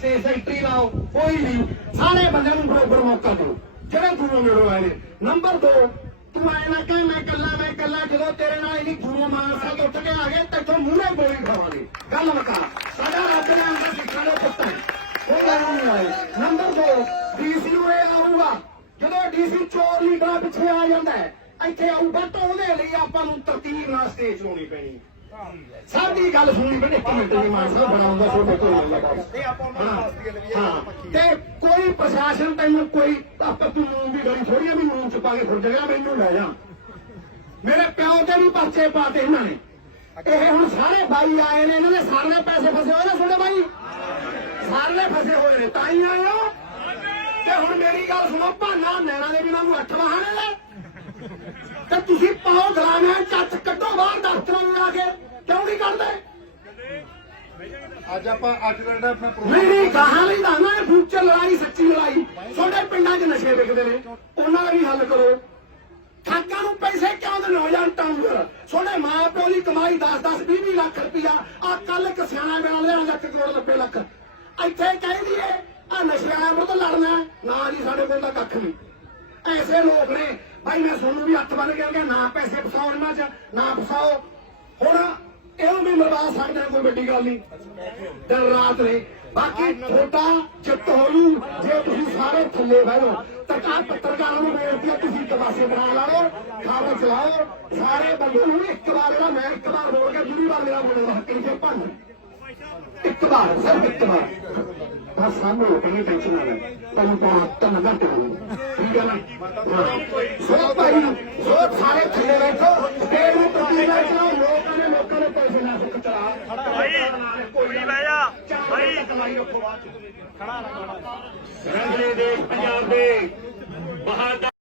Stage secretary ਲਾਓ, ਕੋਈ ਨਹੀਂ। ਸਾਰੇ ਬੰਦਿਆਂ ਨੂੰ ਬਰਾਬਰ ਮੌਕਾ ਦਿਓ। ਜਿਹੜੇ ਦੂਰੋਂ ਨੇੜੋਂ ਆਏ ਨੇ ਨੰਬਰ 2 ਤੂੰ ਐ ਨਾ ਕਹਿ, ਮੈਂ ਕੱਲਾ ਮੈਂ ਕੱਲਾ ਜਦੋਂ ਤੇਰੇ ਨਾਲ ਇਹਦੀ ਗੁਰੂ ਮਾਨਸਾ ਤੋਂ ਉੱਠ ਕੇ ਆ ਗਏ, ਤੈਥੋਂ ਮੂਹਰੇ ਗੋਲੀ ਖਾਵਾਂਗੇ। ਗੱਲ ਮਕਾ ਸਾਡਾ ਰੱਬ ਨੇ ਅੰਦਰ ਸਿੱਖਾਂ ਦੇ ਪੁੱਤ। ਹੈ ਕੋਈ ਗੱਲ ਨਹੀਂ ਆਏ ਨੰਬਰ 2 ਡੀਸੀ ਨੂੰ ਇਹ ਆਊਗਾ। ਜਦੋਂ ਡੀਸੀ ਚੋਰ ਲੀਡਰਾਂ ਪਿੱਛੇ ਆ ਜਾਂਦਾ ਹੈ, ਇੱਥੇ ਆਊਗਾ ਤਾਂ ਉਹਦੇ ਲਈ ਆਪਾਂ ਨੂੰ ਤਰਤੀਬ ਨਾਲ ਸਟੇਜ ਲਾਉਣੀ ਪੈਣੀ। ਦੀ ਗੱਲ ਸੁਣਨੀ ਪੈਣੀ ਇੱਕ ਮਿੰਟ ਦੀ ਮਾਨ ਸਾਹਿਬ ਬਣਾਉਂਦਾ ਛੋਟੇ ਕੋਲ ਨੂੰ ਹਾਂ, ਦੀ ਵੀ ਤੇ ਕੋਈ ਪ੍ਰਸ਼ਾਸਨ ਤੈਨੂੰ ਕੋਈ ਆਪਾਂ ਤੂੰ ਨੂਨ ਦੀ ਗਲੀ ਥੋੜੀ ਵੀ ਨੂਨ ਚ ਪਾ ਕੇ ਫੁੱਟ ਗਿਆ ਮੈਨੂੰ ਲੈ ਜਾ। ਮੇਰੇ ਪਿਓ ਤੇ ਵੀ ਪਰਚੇ ਪਾਤੇ ਇਹਨਾਂ ਨੇ। ਇਹ ਹੁਣ ਸਾਰੇ ਬਾਈ ਆਏ ਨੇ ਇਹਨਾਂ ਦੇ ਸਾਰੇ ਪੈਸੇ ਫਸੇ ਹੋਏ ਨੇ ਤੁਹਾਡੇ ਬਾਈ। ਸਾਰੇ ਫਸੇ ਹੋਏ ਨੇ ਤਾਂ ਹੀ ਆਏ ਹੋ। ਤੇ ਹੁਣ ਮੇਰੀ ਗੱਲ ਸੁਣੋ ਭਾਨਾ ਨੈਣਾ ਦੇ ਵੀ ਵਾਂਗੂ ਅੱਠ ਵਾਹਣ ਨੇ। ਤੇ ਤੁਸੀਂ ਪਾਓ ਗਲਾਮਿਆਂ ਚੱਚ ਕੱਢੋ ਬਾਹਰ ਨੂੰ ਜਾ ਕੇ ਕਿਉਂ ਨਹੀਂ ਕੱਢਦੇ ਅੱਜ ਆਪਾਂ ਅੱਜ ਦਾ ਜਿਹੜਾ ਆਪਣਾ ਨਹੀਂ ਨਹੀਂ ਗਾਹਾਂ ਲਈ ਤਾਂ ਨਾ ਫਿਊਚਰ ਲੜਾਈ ਸੱਚੀ ਲੜਾਈ। ਤੁਹਾਡੇ ਪਿੰਡਾਂ 'ਚ ਨਸ਼ੇ ਵਿਕਦੇ ਨੇ। ਉਹਨਾਂ ਦਾ ਵੀ ਹੱਲ ਕਰੋ। ਠਾਕਾਂ ਨੂੰ ਪੈਸੇ ਕਿਉਂ ਹੋ ਜਾਂ ਟਾਉਂਗਰ ਤੁਹਾਡੇ ਮਾਂ ਪਿਓ ਦੀ ਕਮਾਈ 10 10 20 20 ਲੱਖ ਰੁਪਇਆ ਆ ਕੱਲ ਇੱਕ ਸਿਆਣਾ ਬਿਆਨ ਲਿਆ ਲੱਖ ਕਰੋੜ 90 ਲੱਖ। ਇੱਥੇ ਕਹਿੰਦੀ ਏ ਆ ਨਸ਼ਿਆਂ ਤੋਂ ਲੜਨਾ ਹੈ। ਨਾ ਜੀ ਸਾਡੇ ਕੋਲ ਤਾਂ ਕੱਖ ਨਹੀਂ। ਐਸੇ ਲੋਕ ਨੇ। ਭਾਈ ਮੈਂ ਤੁਹਾਨੂੰ ਵੀ ਹੱਥ ਬੰਨ ਕੇ ਕਿਹਾ ਨਾ ਪੈਸੇ ਫਸਾਓ ਇਹਨਾਂ 'ਚ ਨਾ ਫਸਾਓ। ਹੁਣ ਇਹਨੂੰ ਵੀ ਮਰਵਾ ਸਕਦੇ ਕੋਈ ਵੱਡੀ ਗੱਲ ਨਹੀਂ? ਦਿਨ ਰਾਤ ਨੇ ਬਾਕੀ ਤੁਹਾਡਾ ਜਿੱਤ ਹੋਊ, ਜੇ ਤੁਸੀਂ ਸਾਰੇ ਥੱਲੇ ਬਹਿਓ ਸਰਕਾਰ ਪੱਤਰਕਾਰਾਂ ਨੂੰ ਬੇਨਤੀ ਹੈ, ਤੁਸੀਂ ਇੱਕ ਬਣਾ ਲਾਓ ਖਬਰ ਚਲਾਓ। ਸਾਰੇ ਬੰਦੇ ਨੂੰ ਇੱਕ ਵਾਰ ਜਿਹੜਾ ਮੈਂ ਇੱਕ ਵਾਰ ਬੋਲ ਕੇ ਦੂਜੀ ਵਾਰ ਮੇਰਾ ਬੋਲਣ ਦਾ ਹੱਕ ਨਹੀਂ ਭੰਨ। ਇੱਕ ਵਾਰ, ਸਿਰਫ ਇੱਕ ਵਾਰ। ਤਾਂ ਸਾਨੂੰ ਕੋਈ ਟੈਨਸ਼ਨ ਨਾ ਲੈ। ਤੁਹਾਨੂੰ ਪਾਉਣਾ ਤਿੰਨ ਘੰਟੇ ਹੋ ਠੀਕ ਹੈ ਨਾ? ਸੋ ਭਾਈ ਸੋ ਸਾਰੇ ਥੱਲੇ ਬੈਠੋ। ਸਟੇਜ ਨੂੰ ਤੁਸੀਂ ਬੈਠੋ ਲੋਕਾਂ ਨੇ ਲੋਕਾਂ ਨੇ ਪੈਸੇ ਨਾ ਸੁੱਕ ਚਲਾ ਭਾਈ, ਕੋਈ ਬਹਿ ਜਾ। ਭਾਈ। ਖੜਾ ਰੱਖੋ ਰੰਗਲੇ ਦੇ ਪੰਜਾਬ ਦੇ ਬਹਾਦਰ